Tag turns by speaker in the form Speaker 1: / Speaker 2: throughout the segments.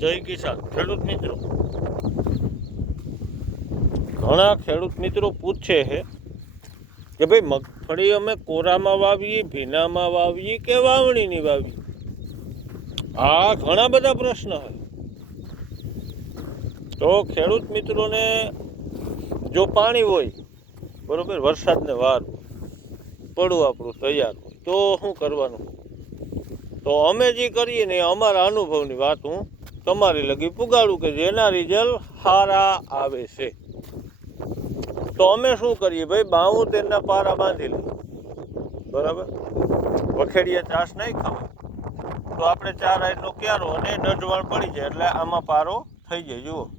Speaker 1: જય કિસાન, ખેડૂત મિત્રો. ઘણા ખેડૂત મિત્રો પૂછે છે કે ભાઈ, મગફળી અમે કોરામાં વાવીએ, ભીનામાં વાવીએ કે વાવણીની વાવીએ? આ ઘણા બધા પ્રશ્ન છે. તો ખેડૂત મિત્રોને જો પાણી હોય, બરોબર, વરસાદને વાર પડવું આપણું તૈયાર હોય, તો શું કરવાનું? તો અમે જે કરીએ ને અમારા અનુભવની વાત હું તમારી લગી પુગાડું કે જેના રિઝલ્ટ સારા આવે છે. તો અમે શું કરીએ ભાઈ? બાવું તેના પારા બાંધી લઈએ. બરાબર? વખેડીએ ચાસ નહીં ખાવા તો આપણે ચાર આઈટનો ક્યારો અને ડઢવાળ પડી જાય એટલે આમાં પારો થઈ જાય. જુઓ,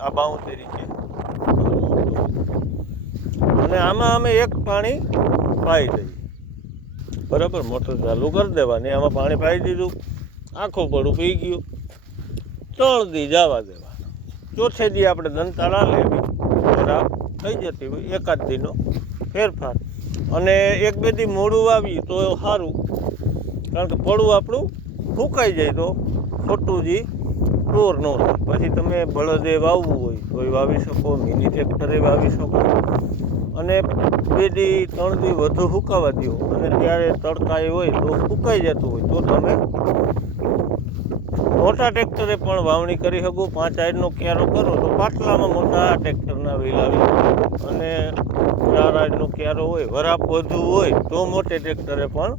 Speaker 1: આ તેરી છે. અને આમાં અમે એક પાણી પાઈ દઈએ. બરાબર? મોટર ચાલુ કરી દેવાની. આમાં પાણી પાઈ દીધું. આખું પડું પી ગયું. ત્રણ દી જવા દેવા. ચોથે દી આપણે દંતાળા લેવી ખરાબ થઈ જતી હોય એકાદ દીનો ફેરફાર. અને એક બે દી મોડું વાવીએ તો સારું. કારણ કે પડું આપણું ફૂંકાઈ જાય તો ખોટું જી ટોર ન થાય. પછી તમે બળદે વાવવું હોય તો એ વાવી શકો, મિની ટ્રેક્ટરે વાવી શકો. અને બે દી, ત્રણ દી વધુ સુકાવા દો અને ત્યારે તડકાએ હોય તો સુકાઈ જતું હોય તો તમે મોટા ટ્રેક્ટરે પણ વાવણી કરી શકું. પાંચ આઈડનો ક્યારો કરો તો પાટલામાં મોટા ટ્રેક્ટરના વ્હીલ આવી અને ચાર આઈડનો ક્યારો હોય, વરાપ વધુ હોય, તો મોટે ટ્રેક્ટરે પણ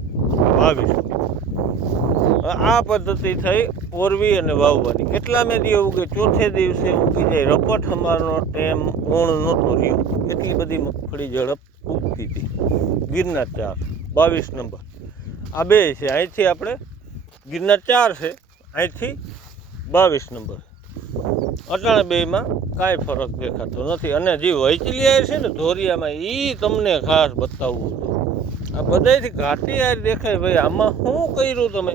Speaker 1: વાવી શકો. આ પદ્ધતિ થઈ ઓરવી અને વાવવાની. કેટલા મેં દી ઉગે ચોથે દિવસે ઉગી જાય. રપટ અમારનો ટેમ ઓણ નહોતો રહ્યો. એટલી બધી મગફળી ઝડપ ઉગતી હતી. ગિરનાર ચાર, બાવીસ નંબર. આ બે છે. અહીંથી આપણે ગિરનાર ચાર છે. અહીંથી બાવીસ નંબર. અટાણે બેમાં કાંઈ ફરક દેખાતો નથી. અને જે વૈચલિયા છે ને ધોરિયામાં એ તમને ખાસ બતાવવું હતું આ બધાથી ઘાટી યાર દેખાય ભાઈ. આમાં શું કર્યું તમે?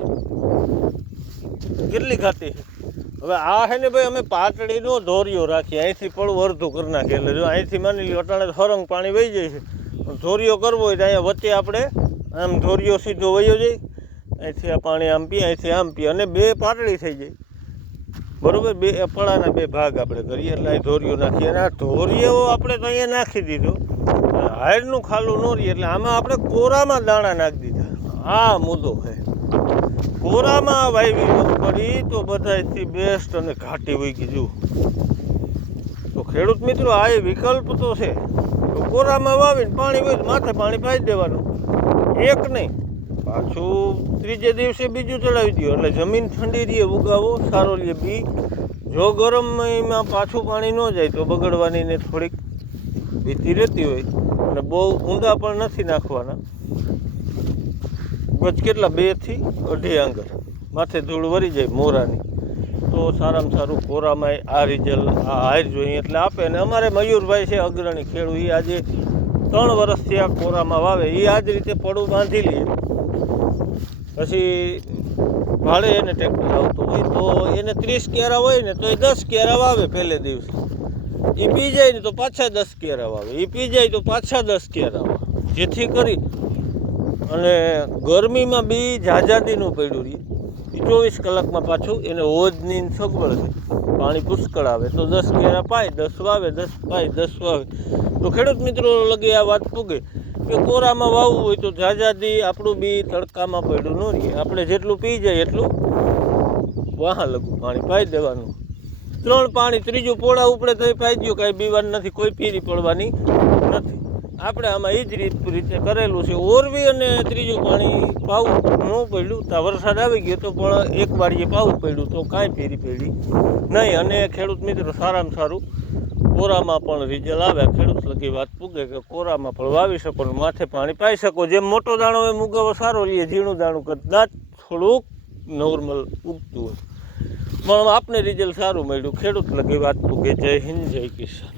Speaker 1: કેટલી ઘાટી હવે આ છે ને ભાઈ, અમે પાટડીનો ધોરિયો રાખીએ. અહીંથી પડું અડધું કરી નાખીએ. એટલે જો અહીંથી માની લ્યો, અટાણે હરંગ પાણી વહી જાય છે. ધોરિયો કરવો હોય તો અહીંયા વચ્ચે આપણે આમ ધોરિયો સીધો વયો જાય. અહીંથી આ પાણી આમ પીએ, અહીંથી આમ પીએ, અને બે પાટડી થઈ જાય. બરાબર? બે પડાના બે ભાગ આપણે કરીએ, એટલે અહીં ધોરિયો નાખીએ, અને આ ધોરીઓ આપણે તો અહીંયા નાખી દીધો. હાયરનું ખાલું ન રહીએ એટલે આમાં આપણે કોરામાં દાણા નાખી દીધા. આ મુદ્દો છે. કોરામાં વાવી મગફળી તો બધાથી બેસ્ટ અને ઘાટી હોય કીધું તો ખેડૂત મિત્રો, આ એ વિકલ્પ તો છે. તો કોરામાં વાવીને પાણી હોય માથે પાણી પાઈ દેવાનું. એક નહીં. પાછું ત્રીજે દિવસે બીજું ચડાવી દો એટલે જમીન ઠંડી રહીએ ઉગાવો, સારો લે બી જો ગરમમાં પાછું પાણી ન જાય તો બગડવાની ને થોડીક ભીતી રહેતી હોય. અને બહુ ઊંડા પણ નથી નાખવાના. બસ કેટલા? બેથી અઢી આંગર. માથે ધૂળ વરી જાય મોરાની. તો સારામાં સારું કોરામાં આ રિઝલ્ટ, આ હાર જોઈએ. એટલે આપે ને અમારે મયુરભાઈ છે, અગ્રણી ખેડૂત. એ આજે ત્રણ વર્ષથી આ કોરામાં વાવે. એ આ જ રીતે પડું બાંધી લઈએ પછી ભાડે એને ટ્રેક્ટર આવતું હોય તો એને ત્રીસ કેરા હોય ને તો એ દસ કેરા વાવે પહેલે દિવસે. એ પી જાય ને તો પાછા દસ કેરા વાવે. એ પી જાય તો પાછા દસ કેરા વાવે. જેથી કરી અને ગરમીમાં બી આઝાદીનું પડ્યું રહી ચોવીસ કલાકમાં પાછું એને હોજની સગવડ પાણી પુષ્કળ આવે તો દસ કેરા પાય, દસ વાવે, દસ પાય, દસ વાવે. તો ખેડૂત મિત્રો લગી આ વાત પૂગે. કે કોરામાં વાવવું હોય તો ઝાઝાથી આપણું બી તડકામાં પડ્યું ન રહીએ આપણે જેટલું પી જાય એટલું વાહા લગું પાણી પાઈ દેવાનું. ત્રણ પાણી, ત્રીજું પોળા ઉપડે તો પાઈ દો કાંઈ બીવાનું નથી, કોઈ પીરી પડવાની નથી. આપણે આમાં એ જ રીત, રીતે કરેલું છે. ઓરવી અને ત્રીજું પાણી પાવું ન પડ્યું, તો વરસાદ આવી ગયો તો પણ એક વાડીએ પાવું પડ્યું, તો કાંઈ પીરી પડી નહીં. અને ખેડૂત મિત્રો, સારામાં સારું. કોરામાં પણ રિઝલ્ટ આવે, ખેડૂત લગી વાત પૂગે કે કોરામાં પણ વાવી શકો ને માથે પાણી પાઈ શકો. જેમ મોટો દાણો હોય મુગાવો સારો લઈએ. ઝીણું દાણું કદાચ થોડુંક નોર્મલ ઉગતું હોય. પણ આપને રિઝલ્ટ સારું મળ્યું. ખેડૂત લગી વાત પૂગે. જય હિન્દ, જય કિસાન.